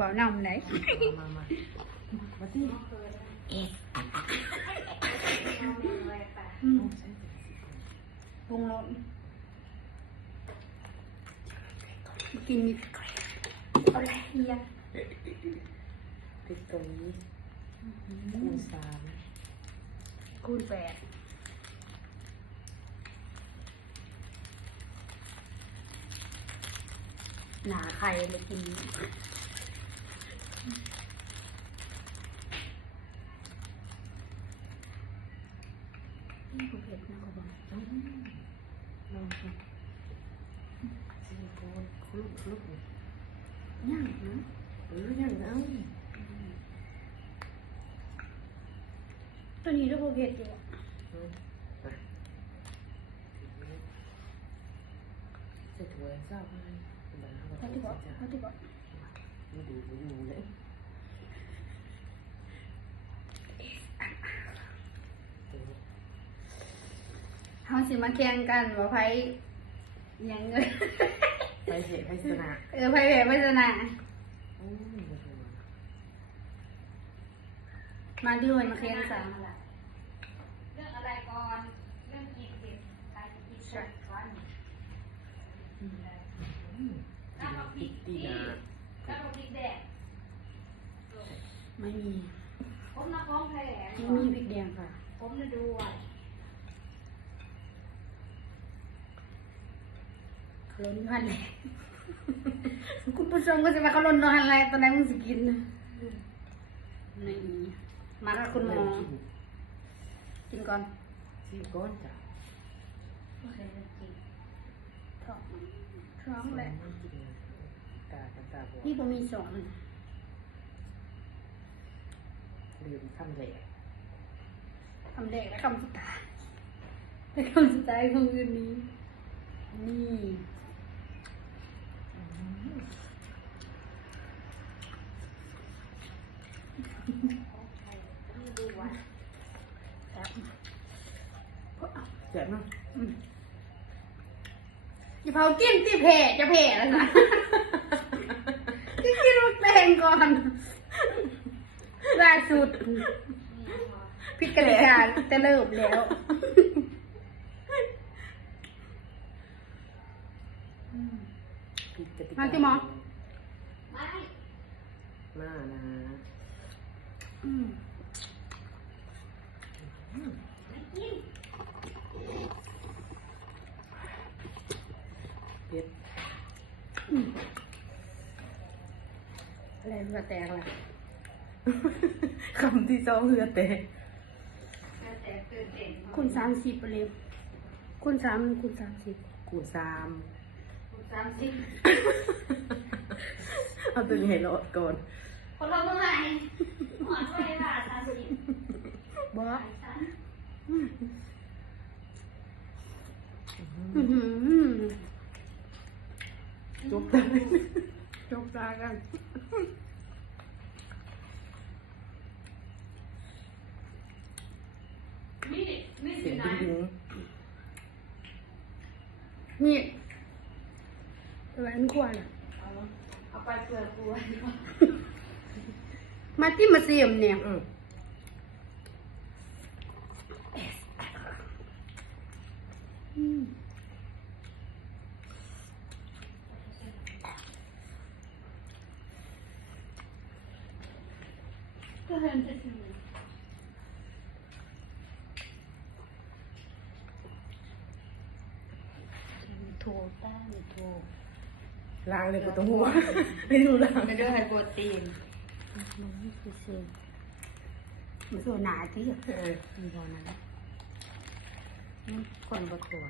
bảo nằm đấy มาที่ vùng lộn kinh mịtเอาอะไรเนี่ย พริกเกาหลีคูณ3 คูณ8หนาไข่เลยกินนี่กูเผ็ดนะเขาบอกลองดู ซิลิโคนคลุก ย่างนะ อย่างนั้น ตัวนี้ก็กูเผ็ดอยู่ ใส่ถั่วเศร้าให้แบบ เอาที่บอกเอาที่บอก ไม่ดูเลย เขาสิมาแข่งกันว่าไพ่ยังเงิน ไปเสียไปสนะ ไพ่แบบไม่ชนะ โอ้ยมาถูก มาด้วยมาแข่งสาม เรื่องอะไรก่อน เรื่องกินเด็ดใครจะกินสักวันน้ำมะพริก ตี นี่ นา น้ำมะพริกแดง ไม่มี ผมน้ำพร้อมแผล ไม่มีพริกแดงค่ะ ผมจะดูอ่ะ ขลุ่นพันเลยคุณผู้ชมก็จะมาขลุ่นพันอะไรตอนไหนมึงสิกินนะไม่มีมากับคุณหมอกินก่อน ที่ก้อนจ้ะ โอเคกิน ท้องแหละ กินตากันตาบอด นี่ผมมีสอง ลืมคำแหลก คำแรกและคำสุดท้ายและคำสุดท้ายของคืนนี้ นี่ ดูว่า ครับ เจ็บเนาะ อย่าเผากินที่แผ่จะแผ่แล้วนะที่กินมันแรงก่อนล่าสุดพิกริการจะเริ่มแล้ว ผิดกติกา มาที่หมอ ไม่ มานะ อืม ไม่กิน เผ็ด อะไรเรือแตกล่ะ คำที่สองเหือแตก แต่ตื่นเต้น คุณ30ไปเลยคุณ3คุณ30 กู3 30 เอาตัวนี้ให้รอดก่อน คนเราเมื่อไหร่หมอนไว้ค่ะ30 บอส ฉัน จบได้ จบตากัน มีดอ เสีย ยู่ ง ไหน ดึง นี่แหวนขวาน เอาไปเปลือกกล้วย มาที่มาเสียมเนี่ย ๆก็เห็นจะถึง โถแป้งโถ ล้างเลยกูต้องหัวไม่ดูล้าง ไปด้วยไฮโปรตีน มันไม่คือเสียมมันส่วนหนาที่มีบอลนั้นคนบะตัว